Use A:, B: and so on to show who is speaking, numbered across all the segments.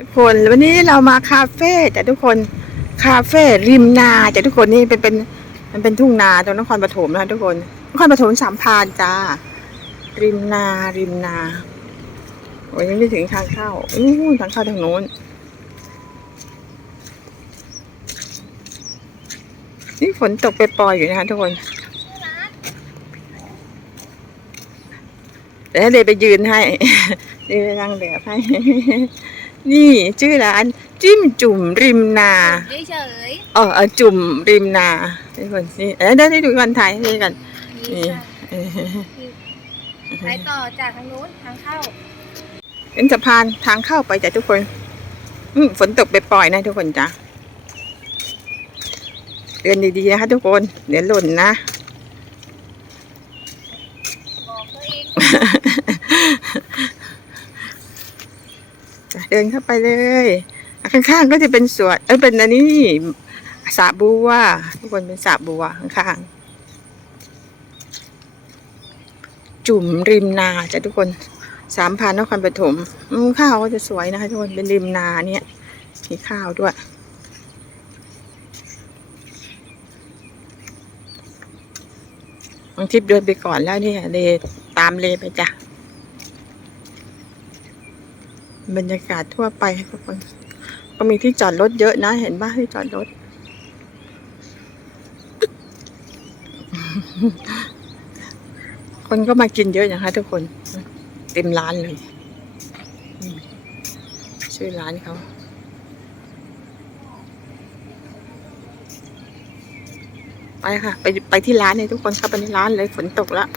A: ทุกคนวันนี้เรามาคาเฟ่แต่ทุกคนคาเฟ่ริมนาแต่ทุกคนนี่เป็นเป็นมันเป็นทุ่งนาตรงนครปฐมนะทุกคนนครปฐมสามพานจ้า ริมนาริมนาโอ้ยยังไม่ถึงทางเข้าอู้หูทางเข้าทางโน้นนี่ฝนตกไปปล่อยอยู่นะคะทุกคนเดี๋ยวให้เดยวไปยืนให้เดยวไปนั่งแบบให้ นี่ชื่อร้านจิ้มจุ่มริมนา
B: เฉย
A: เออเออจุ่มริมนาทุกคนนี่เอ้ยเดี๋ยวได้ดูกันถ่ายให้กัน
B: ๆ
A: นี่
B: นี่ค่ะ
A: เออ
B: ไปต่อจากทางนู้นทางเข้า
A: เป็นสะพานทางเข้าไปจ้ะทุกคนอืมฝนตกไปปล่อยๆนะทุกคนจ้ะเดินดีๆนะคะทุกคนเดี๋ยวหล่นนะ
B: บอกตัวเอง
A: เดินเข้าไปเลย ข้างๆก็จะเป็นสวนเอ้ยเป็นอันนี้สระบัวทุกคนเป็นสระบัวข้างๆจุ่มริมนาจ้ะทุกคนสามพันนครปฐมอืมข้าวก็จะสวยนะคะทุกคนเป็นริมนาเนี่ยมีข้าวด้วยบางทิพเดินไปก่อนแล้วเนี่ยเลตามเลไปจ้ะ บรรยากาศทั่วไปค่ะทุกคนก็มีที่จอดรถเยอะนะ เห็นบ้าที่จอดรถ คนก็มากินเยอะนะคะ ทุกคน เต็มร้านเลย ชื่อร้านเขาไปค่ะ ไปไปที่ร้านเลยทุกคนเข้าไปในร้านเลยฝนตกแล้ว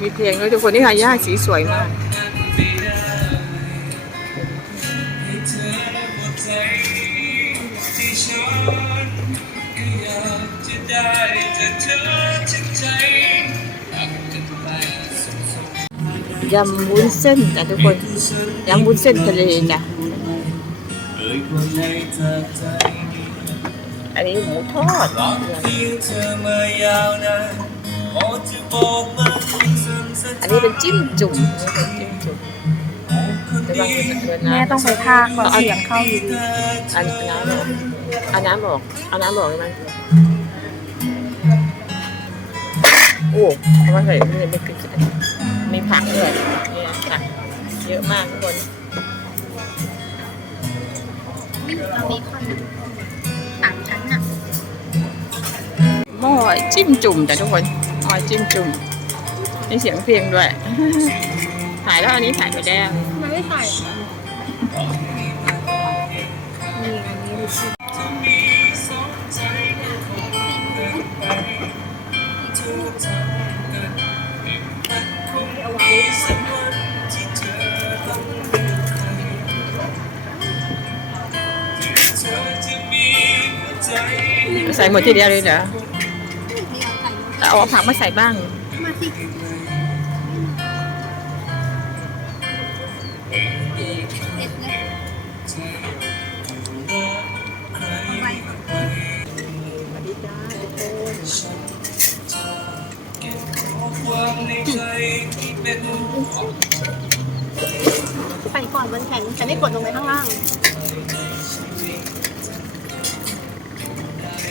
A: มีเพลงด้วยทุกคนนี่ค่ะย่าสีสวยมาก ยำวุ้นเส้นจ้ะทุกคนยำวุ้นเส้นทะเลจ้ะอันนี้หมูทอดอันนี้เป็นจิ้มจุ่มจิ้มจุ่มระวัง
B: แม่ต้องไปพากก่อนเสียงเข้าอยู่ดี
A: อันน้ำบอกอันน้ำบอกอันน้ำบอกได้ไหมโอ้เพราะว่าใส่ไม่ไม่กิน มีผักด้วยเนี่ยผักเยอะมากทุกคน
B: เรามีคอนสามชั้นอะ
A: หม้อจิ้มจุ่มจ้ะทุกคนหม้อจิ้มจุ่มมีเสียงเพลงด้วยถ่ายแล้วอันนี้ถ่ายไปแล้ว
B: ทำไมไม่ใส่นี่อันนี้ดูสิ
A: หมดทีเดียวเลยเหรอแล้วเอาผักมาใส่บ้าง
B: มาสิเด็ดเลยใส่ก่อนมันแข็งแต่ไม่กดลงไปข้างล่าง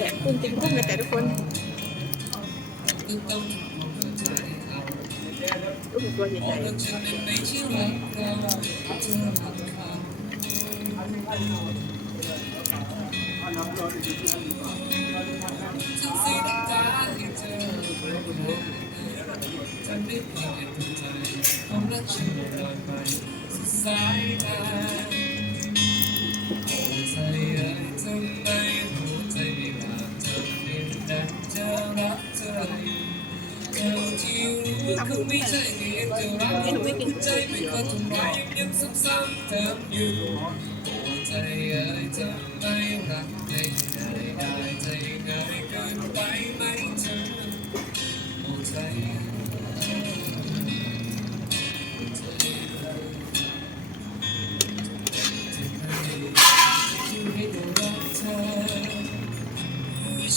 A: กะกุ้งจิ้มกุ้งกันแต่ทุกคนรู้สึกตัวใหญ่ๆ
B: ให้หนูไม่กิน
A: ก๋วยเตี๋
B: ยวให้หนูรั
A: กเธอ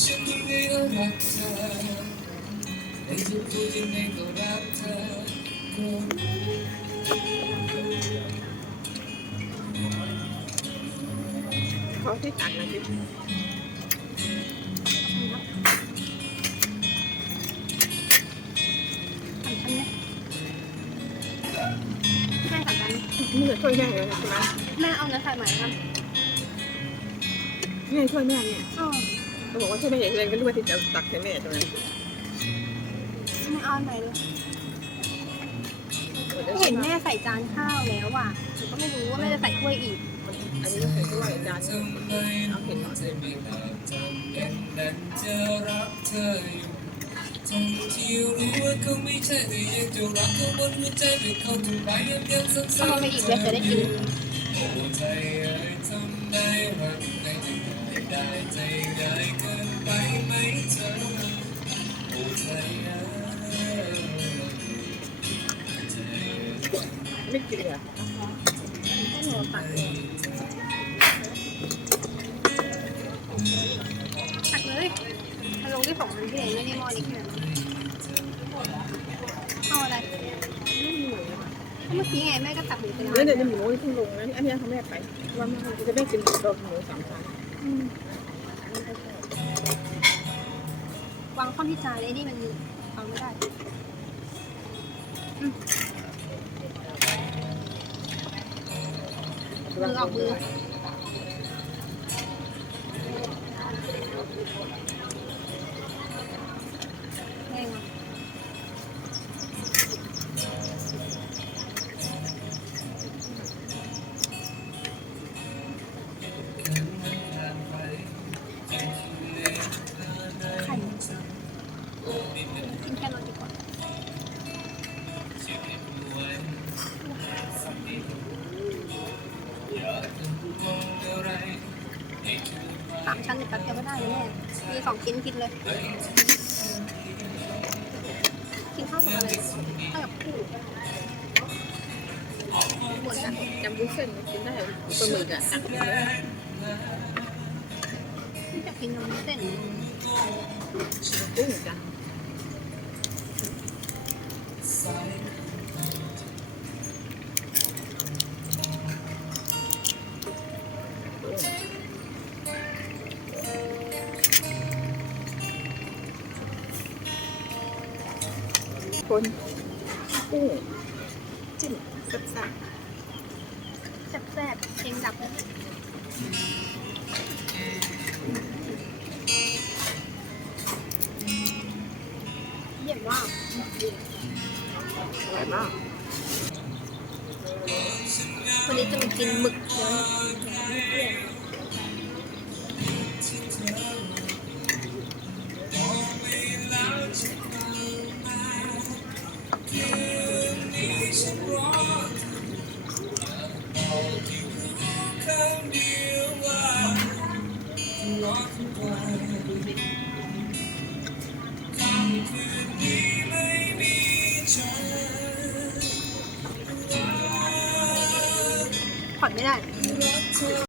A: ฉัน
B: ยังไงก็รักเธอะ
A: พี่
B: แม่สั่งกัน
A: นี่จะช่วยแม่เลยนะใช่ไหม
B: แม่เอาเนื้อไข่ใหม่ครับ
A: นี่ช่วยแม่เนี่ยเขาบอกว่าช่วยแม่อย่างไรก็รู้ว่าที่จะตักให้แม่ใช่ไหม
B: เอาไหนเลยเห็นแม่ใส่จานข้าวแล้วอะหนูก็ไม่รู้ว่าแม่จะใส่ถ้วยอีก
A: อันนี้ใส่ถ้วยจานเอาเห็นหน่อย
B: เอาลงไปอีกเลยจะได้กิน
A: ไม่ กินเหรอ
B: ให้หนูตักเลยตักเลยมันลงที่สองมันที่เองไม่ได้หม้อนี้แค่เอาอะไรเมื่อกี้ไงแม่ก็ตักหมูไปแล้ว
A: แล้วเดี๋ยวหมูที่เพิ่งลงนะอันนี้ทำแม่ไปว่าแม่จะได้กินดอกหมูสามชั้น
B: วางข้อที่จานเลยนี่มัน เอาไม่ได้อืมมือออกมือ กินกินเลย กินข้าวกับอะไรข้าวกับผู้หมดอะ
A: จำบุ้นเส้นกินได้ปลาหมึกอะตักไป
B: ที่จะกินนมเส้น
A: กุ้งจ้ะ คนกุ้งจิ้มแซ่บ
B: แซ่บๆเองดับเลยเยี่ยมมาก
A: ๆอร่อยมาก
B: วันนี้จะมากินหมึกเยอะผ่อนไม่ได้